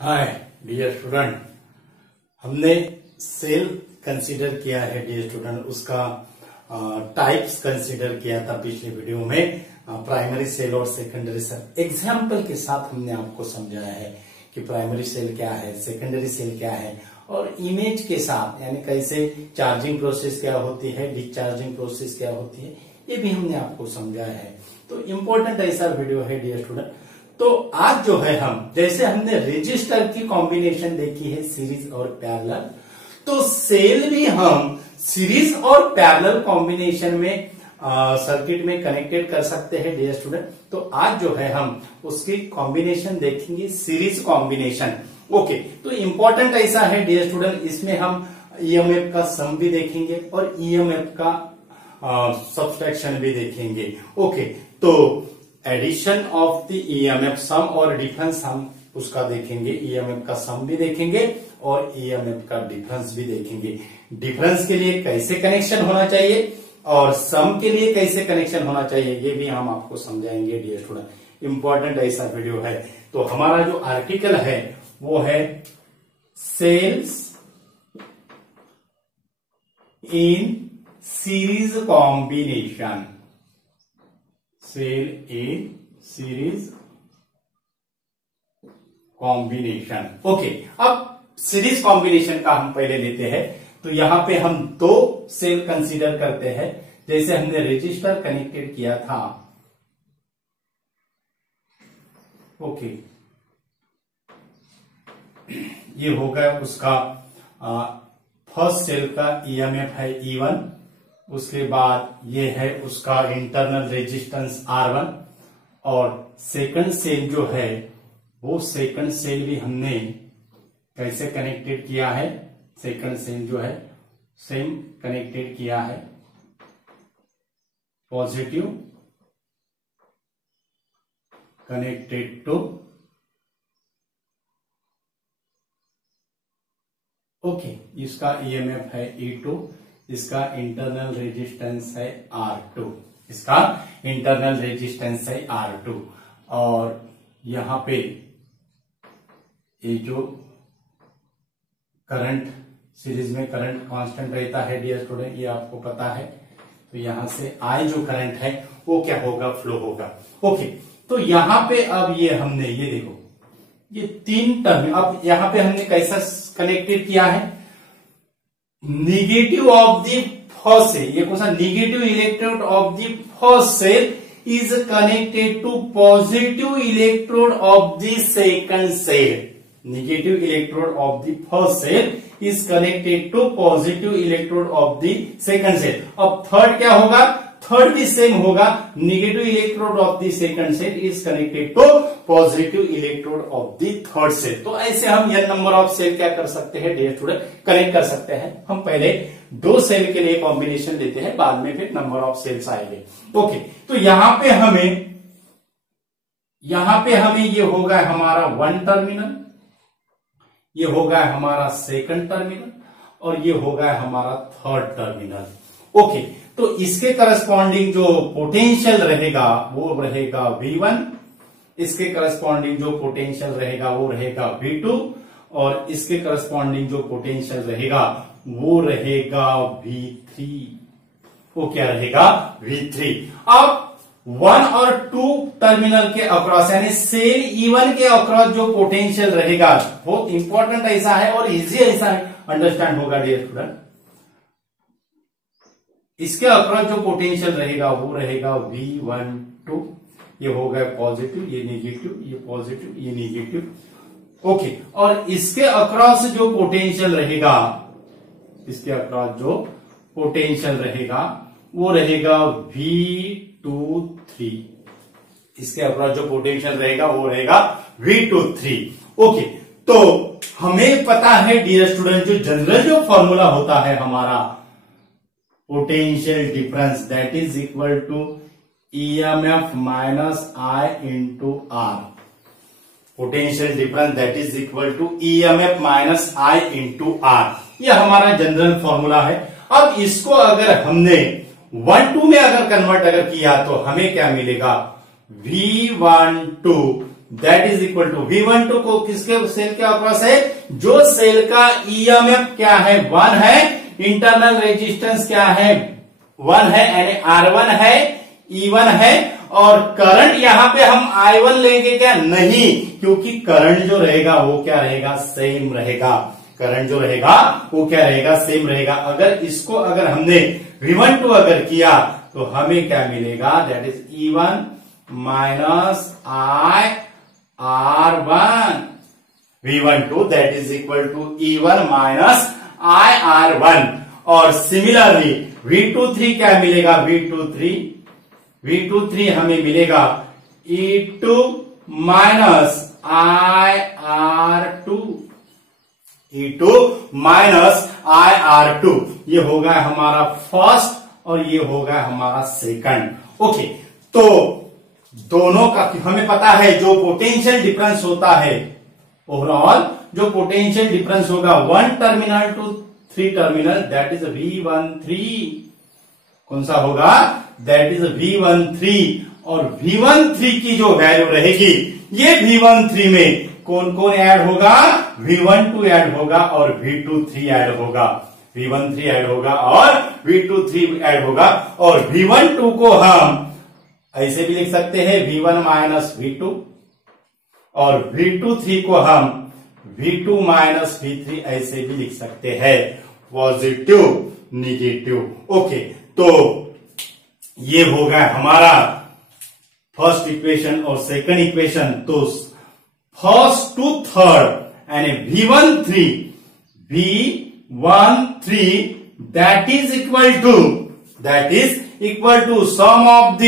Hi dear student, हमने cell consider किया है डियर स्टूडेंट। उसका टाइप्स कंसीडर किया था पिछले वीडियो में। प्राइमरी सेल और सेकेंडरी सेल एग्जाम्पल के साथ हमने आपको समझाया है कि प्राइमरी सेल क्या है, सेकेंडरी सेल क्या है, और इमेज के साथ यानी कैसे चार्जिंग प्रोसेस क्या होती है, डिस्चार्जिंग प्रोसेस क्या होती है, ये भी हमने आपको समझाया है। तो इम्पोर्टेंट ऐसा वीडियो है डियर स्टूडेंट। तो आज जो है हम जैसे हमने रजिस्टर की कॉम्बिनेशन देखी है सीरीज और पैरेलल, तो सेल भी हम सीरीज और पैरेलल कॉम्बिनेशन में सर्किट में कनेक्टेड कर सकते हैं डियर स्टूडेंट। तो आज जो है हम उसकी कॉम्बिनेशन देखेंगे, सीरीज कॉम्बिनेशन। ओके, तो इंपॉर्टेंट ऐसा है डियर स्टूडेंट, इसमें हम ईएमएफ का सम भी देखेंगे और ईएमएफ का सब्सट्रैक्शन भी देखेंगे। ओके, तो एडिशन ऑफ द ईएमएफ सम और डिफरेंस हम उसका देखेंगे। ईएमएफ का सम भी देखेंगे और ईएमएफ का डिफरेंस भी देखेंगे। डिफरेंस के लिए कैसे कनेक्शन होना चाहिए और सम के लिए कैसे कनेक्शन होना चाहिए, ये भी हम आपको समझाएंगे डियर स्टूडेंट। इंपॉर्टेंट ऐसा वीडियो है। तो हमारा जो आर्टिकल है वो है cells in series combination. Cell in series combination. Okay, अब सीरीज कॉम्बिनेशन का हम पहले लेते हैं। तो यहां पे हम दो सेल कंसीडर करते हैं। जैसे हमने रजिस्टर कनेक्टेड किया था, ओके, ये हो गया उसका फर्स्ट सेल का ईएमएफ है E1। उसके बाद ये है उसका इंटरनल रेजिस्टेंस R1 और सेकंड सेल जो है वो सेकंड सेल भी हमने कैसे कनेक्टेड किया है। सेकंड सेल जो है सेम कनेक्टेड किया है पॉजिटिव कनेक्टेड टू, ओके, इसका ईएमएफ है E2, इसका इंटरनल रेजिस्टेंस है R2, इसका इंटरनल रेजिस्टेंस है R2। और यहां पे ये जो करंट सीरीज में करंट कांस्टेंट रहता है डियर स्टूडेंट, ये आपको पता है। तो यहां से I जो करंट है वो क्या होगा, फ्लो होगा। ओके, तो यहां पे अब ये हमने ये देखो ये तीन टर्म, अब यहां पे हमने कैसा कनेक्टेड किया है, negative of the first cell, ये कौन सा, negative electrode of the first cell is connected to positive electrode of the second cell. Negative electrode of the first cell is connected to positive electrode of the second cell. अब third क्या होगा, third भी same होगा, negative electrode of the second cell is connected to positive electrode of the third cell. तो ऐसे हम n number of cell क्या कर सकते हैं डियर स्टूडेंट, कनेक्ट कर सकते हैं। हम पहले दो सेल के लिए कॉम्बिनेशन लेते हैं, बाद में फिर नंबर ऑफ सेल्स आएंगे। ओके, तो यहां पे हमें ये होगा हमारा वन टर्मिनल, ये होगा हमारा सेकंड टर्मिनल और ये होगा हमारा थर्ड टर्मिनल। ओके, तो इसके करस्पॉन्डिंग जो पोटेंशियल रहेगा वो रहेगा V1, इसके करस्पॉन्डिंग जो पोटेंशियल रहेगा वो रहेगा V2 और इसके करस्पॉन्डिंग जो पोटेंशियल रहेगा वो रहेगा V3। वो क्या रहेगा, V3। अब 1 और 2 टर्मिनल के अक्रॉस यानी सेल E1 के अक्रॉस जो पोटेंशियल रहेगा, बहुत इंपॉर्टेंट ऐसा है और इजी ऐसा है, अंडरस्टैंड होगा डियर स्टूडेंट। इसके अक्रॉस जो पोटेंशियल रहेगा वो रहेगा V12, ये होगा पॉजिटिव, ये नेगेटिव, ये पॉजिटिव, ये नेगेटिव। ओके, और इसके अक्रॉस जो पोटेंशियल रहेगा, इसके अक्रॉस जो पोटेंशियल रहेगा वो रहेगा V23। इसके अक्रॉस जो पोटेंशियल रहेगा वो रहेगा V23। ओके, तो हमें पता है डियर स्टूडेंट, जो जनरल जो फॉर्मूला होता है हमारा potential difference, that is equal to EMF minus I into R। Potential difference that is equal to EMF minus I into R, ये हमारा जनरल फॉर्मूला है। अब इसको अगर हमने 1-2 में अगर कन्वर्ट अगर किया तो हमें क्या मिलेगा, V12 that is equal to V12 को किसके सेल के अक्रॉस है, जो सेल का ईएमएफ क्या है 1 है, इंटरनल रेजिस्टेंस क्या है 1 है, यानी R1 है, E1 है, और करंट यहां पे हम I1 लेंगे क्या, नहीं, क्योंकि करंट जो रहेगा वो क्या रहेगा, सेम रहेगा। करंट जो रहेगा वो क्या रहेगा, सेम रहेगा। अगर इसको अगर हमने V12 अगर किया तो हमें क्या मिलेगा, that is E1 minus I R1 V12 that is equal to E1 minus I R1। और सिमिलरली V23 क्या मिलेगा, V23 हमें मिलेगा E2 minus I R2, E2 minus I R2। ये होगा हमारा फर्स्ट और ये होगा हमारा सेकंड। ओके, तो दोनों का हमें पता है जो पोटेंशियल डिफरेंस होता है, ओवरऑल जो पोटेंशियल डिफरेंस होगा 1 terminal to 3 terminal, that is V13। कौन सा होगा, दैट इज V13। और V13 की जो वैल्यू रहेगी, ये V13 में कौन कौन ऐड होगा, V12 ऐड होगा और V23 ऐड होगा, V13 ऐड होगा और V23 ऐड होगा। और V12 को हम ऐसे भी लिख सकते हैं V1 माइनस V2, और V23 को हम V2 माइनस V3 ऐसे भी लिख सकते हैं, पॉजिटिव निगेटिव। ओके, तो ये होगा हमारा फर्स्ट इक्वेशन और सेकंड इक्वेशन। तो फर्स्ट टू थर्ड यानी V13 that is equal to sum of the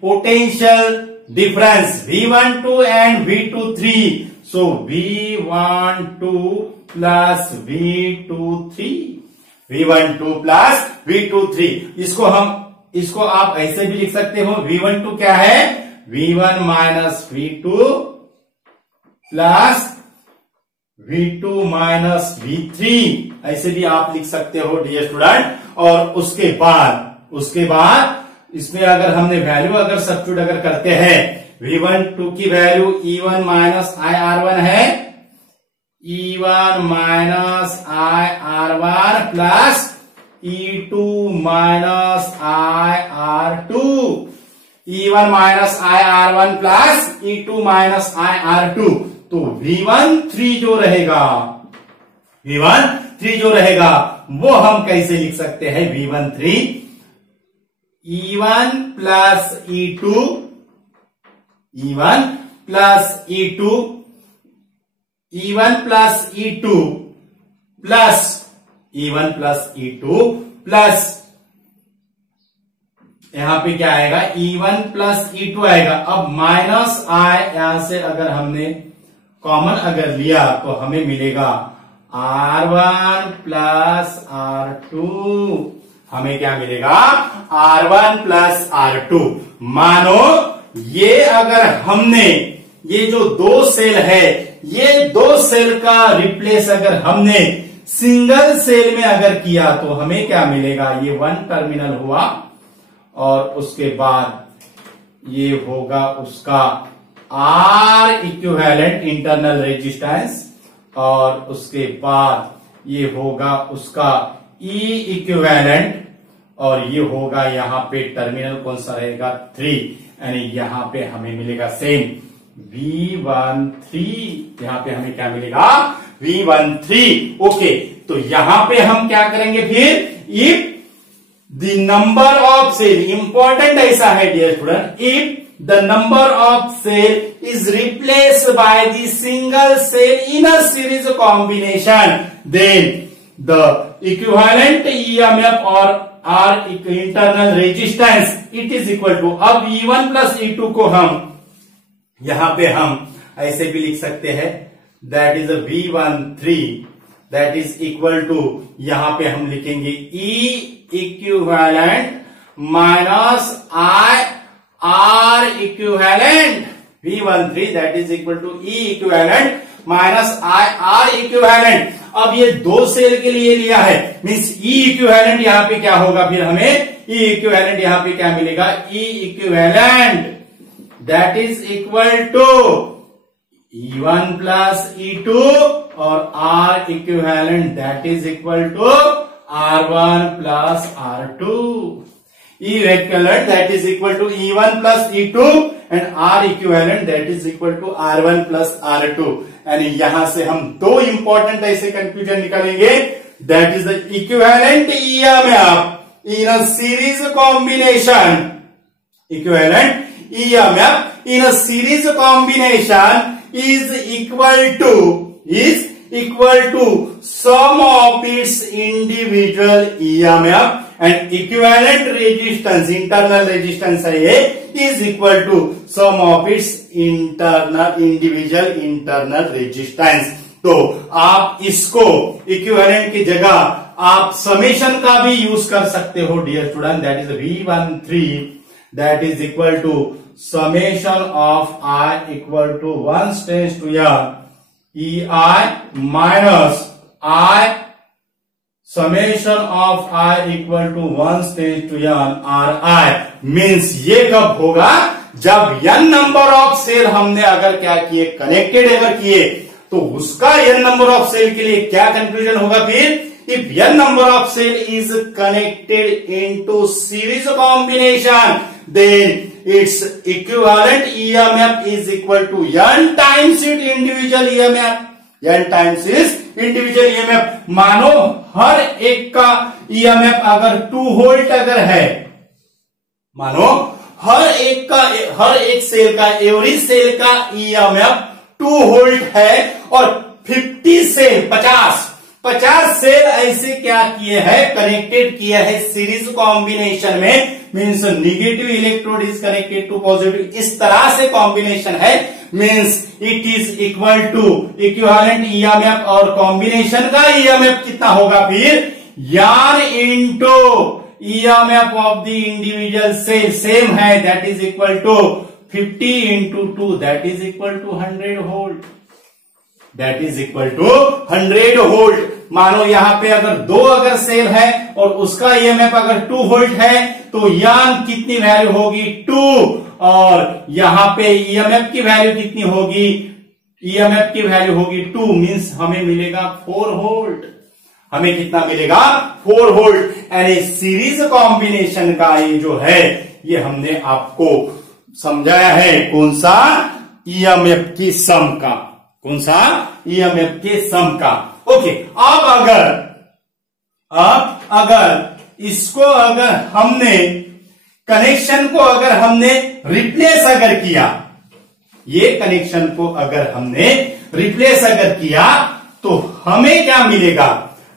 potential difference V12 and V23। So V12 plus V23 इसको आप ऐसे भी लिख सकते हो, V12 क्या है, V1 minus V2 plus V2 minus V3, ऐसे भी आप लिख सकते हो डियर स्टूडेंट। और उसके बाद इसमें अगर हमने वैल्यू अगर सब्स्टिट्यूट अगर करते हैं, V12 की value E1 minus I R1 है, E1 minus I R1 plus E2 minus I R2, E1 minus I R1 plus E2 minus I R2। तो V13 जो रहेगा वो हम कैसे लिख सकते हैं, V13 E1 plus E2 plus यहां पे क्या आएगा, E1 प्लस E2 आएगा। अब माइनस I यहां से अगर हमने कॉमन अगर लिया तो हमें मिलेगा R1 प्लस R2, हमें क्या मिलेगा, R1 प्लस R2। मानो ये अगर हमने ये जो दो सेल है, ये दो सेल का रिप्लेस अगर हमने सिंगल सेल में अगर किया तो हमें क्या मिलेगा, ये 1 टर्मिनल हुआ और उसके बाद ये होगा उसका R इक्विवेलेंट इंटरनल रेजिस्टेंस, और उसके बाद ये होगा उसका E इक्विवेलेंट, और ये होगा यहाँ पे टर्मिनल कौन सा रहेगा 3, यानी यहाँ पे हमें मिलेगा सेम V13, यहाँ पे हमें क्या मिलेगा V13। ओके, तो यहाँ पे हम क्या करेंगे फिर, if the number of cell, important ऐसा है dear student, if the number of cell is replaced by the single cell in a series combination, then the equivalent EMF or R internal resistance it is equal to, अब E1 plus E2 को हम यहां पे हम ऐसे भी लिख सकते हैं, that is a V13 that is equal to, यहां पे हम लिखेंगे E equivalent minus I R equivalent, V13 that is equal to E equivalent minus I R equivalent। अब ये दो सेल के लिए लिया है, मीन्स E equivalent यहां पे क्या होगा, फिर हमें E equivalent यहां पे क्या मिलेगा, E equivalent that is equal to E1 plus E2 और R equivalent that is equal to R1 plus R2. E equivalent that is equal to E1 plus E2 and R equivalent that is equal to R1 plus R2. यानी यहां से हम दो important ऐसे confusion निकालेंगे. That is the equivalent EMF in a series combination. Equivalent EMF in a series combination is equal to sum of its individual EMF and equivalent resistance, internal resistance है ये, is equal to sum of its individual internal resistance. तो आप इसको equivalent की जगह आप summation का भी यूज कर सकते हो dear student. That is V13 that is equal to summation of I equal to 1 tends to EI minus I summation of I equal to 1 tends to RI. Means ये कब होगा? जब n नंबर ऑफ सेल हमने अगर क्या किए, connected अगर किए, तो उसका n नंबर ऑफ सेल के लिए क्या कंक्लूजन होगा फिर? If n number of cell is connected into series combination, then its equivalent EMF is equal to n times its individual EMF. n times is individual EMF. मानो हर एक का EMF अगर 2 volt अगर है, मानो हर एक सेल का, एवरेज सेल का EMF 2 वोल्ट है और 50 सेल 50 सेल ऐसे क्या किए हैं, कनेक्टेड किए हैं सीरीज कॉम्बिनेशन में. Means negative electrode is connected to positive. इस तरह से कॉम्बिनेशन है. Means it is equal to equivalent EMF और कॉम्बिनेशन का ईएमएफ कितना होगा फिर? N into EMF of the individual cell same है, that is equal to 50 into 2 that is equal to 100 volt. That is equal to 100 volt. मानो यहां पे अगर सेल है और उसका ईएमएफ अगर 2 वोल्ट है तो यान कितनी वैल्यू होगी? 2. और यहां पे ईएमएफ की वैल्यू कितनी होगी? ईएमएफ की वैल्यू होगी 2. मींस हमें मिलेगा 4 वोल्ट. हमें कितना मिलेगा? 4 वोल्ट. यानी सीरीज कॉम्बिनेशन का ये जो है, ये हमने आपको समझाया है कौन सा? ईएमएफ की सम का. कौन सा? ईएमएफ के सम का. ओके. अब अगर इसको अगर हमने कनेक्शन को अगर हमने रिप्लेस अगर किया, ये कनेक्शन को अगर हमने रिप्लेस अगर किया तो हमें क्या मिलेगा?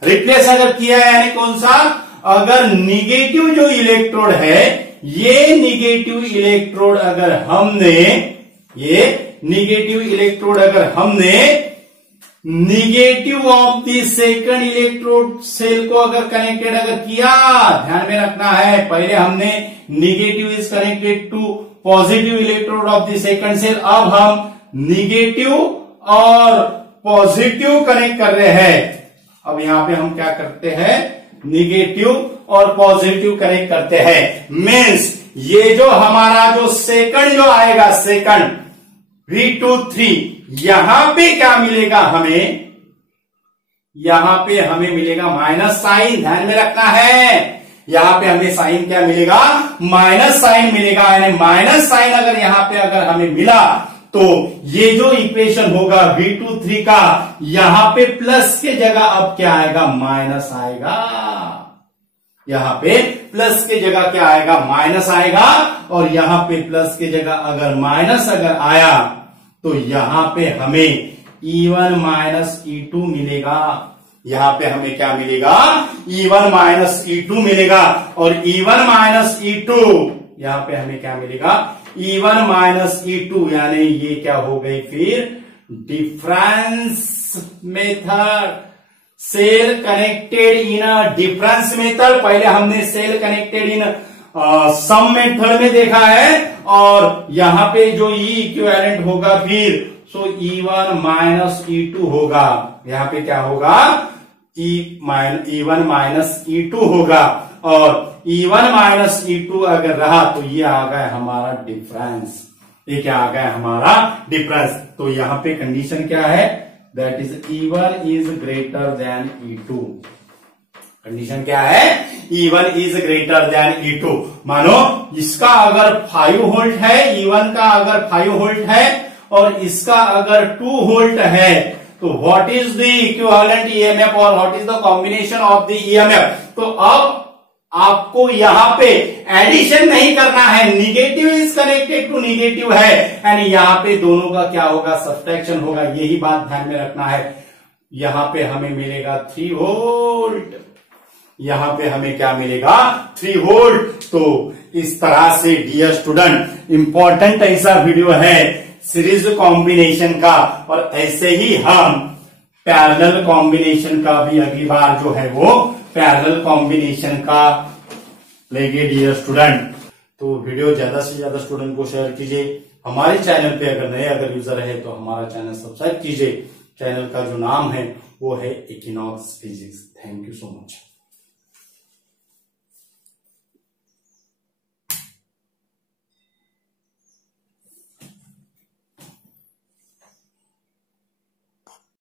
रिप्लेस अगर किया यानी कौन सा? अगर निगेटिव जो इलेक्ट्रोड है, ये निगेटिव इलेक्ट्रोड अगर हमने negative of the second electrode cell को अगर कनेक्टेड अगर किया, ध्यान में रखना है, पहले हमने negative is connected to positive electrode of the second cell. अब हम निगेटिव और पॉजिटिव कनेक्ट कर रहे हैं. अब यहां पे हम क्या करते हैं? निगेटिव और पॉजिटिव कनेक्ट करते हैं. मीन्स ये जो हमारा जो सेकंड जो आएगा, सेकंड V23, यहां पे क्या मिलेगा हमें? यहां पे हमें मिलेगा माइनस साइन. ध्यान में रखना है, यहां पे हमें साइन क्या मिलेगा? माइनस साइन मिलेगा. यानी माइनस साइन अगर यहां पे अगर हमें मिला तो ये जो इक्वेशन होगा V23 का, यहां पे प्लस के जगह अब क्या आएगा? माइनस आएगा. यहां पे प्लस के जगह क्या आएगा? माइनस आएगा. और यहां पे प्लस के जगह अगर माइनस अगर आया तो यहां पे हमें E1 माइनस E2 मिलेगा. यहां पे हमें क्या मिलेगा? E1 माइनस E2 मिलेगा. और E1 माइनस E2 यहां पे हमें क्या मिलेगा? E1 minus E2. यानी ये क्या हो गई फिर? Difference method. Cell connected in a difference method. पहले हमने cell connected in sum method में देखा है, और यहां पे जो E इक्विवेलेंट होगा फिर सो E1 माइनस E2 होगा. यहां पे क्या होगा? E1 माइनस E2 होगा. और E1 माइनस E2 अगर रहा तो ये आ गया हमारा डिफरेंस. ये क्या आ गया हमारा डिफरेंस। तो यहाँ पे कंडीशन क्या है, that is E1 is greater than E2। Condition क्या है, E1 is greater than E2। मानो इसका अगर 5 वोल्ट है, E1 का अगर 5 वोल्ट है और इसका अगर 2 वोल्ट है, तो what is the equivalent EMF और what is the combination of the EMF. तो अब आपको यहां पे एडिशन नहीं करना है, negative is connected to negative है, यानी यहां पे दोनों का क्या होगा, सब्सट्रैक्शन होगा। यही बात ध्यान में रखना है। यहां पे हमें मिलेगा 3 वोल्ट, यहां पे हमें क्या मिलेगा, 3 वोल्ट। तो इस तरह से डियर स्टूडेंट इंपॉर्टेंट ऐसा वीडियो है सीरीज कॉम्बिनेशन का, और ऐसे ही हम पैरेलल कॉम्बिनेशन का भी अगली बार जो है वो पैरेलल कॉम्बिनेशन का लेंगे डियर स्टूडेंट। तो वीडियो ज्यादा से ज्यादा स्टूडेंट को शेयर कीजिए। हमारे चैनल पे अगर नए अगर यूजर है तो हमारा चैनल सब्सक्राइब कीजिए। चैनल का जो नाम है वो है equinox physics. Thank you so much.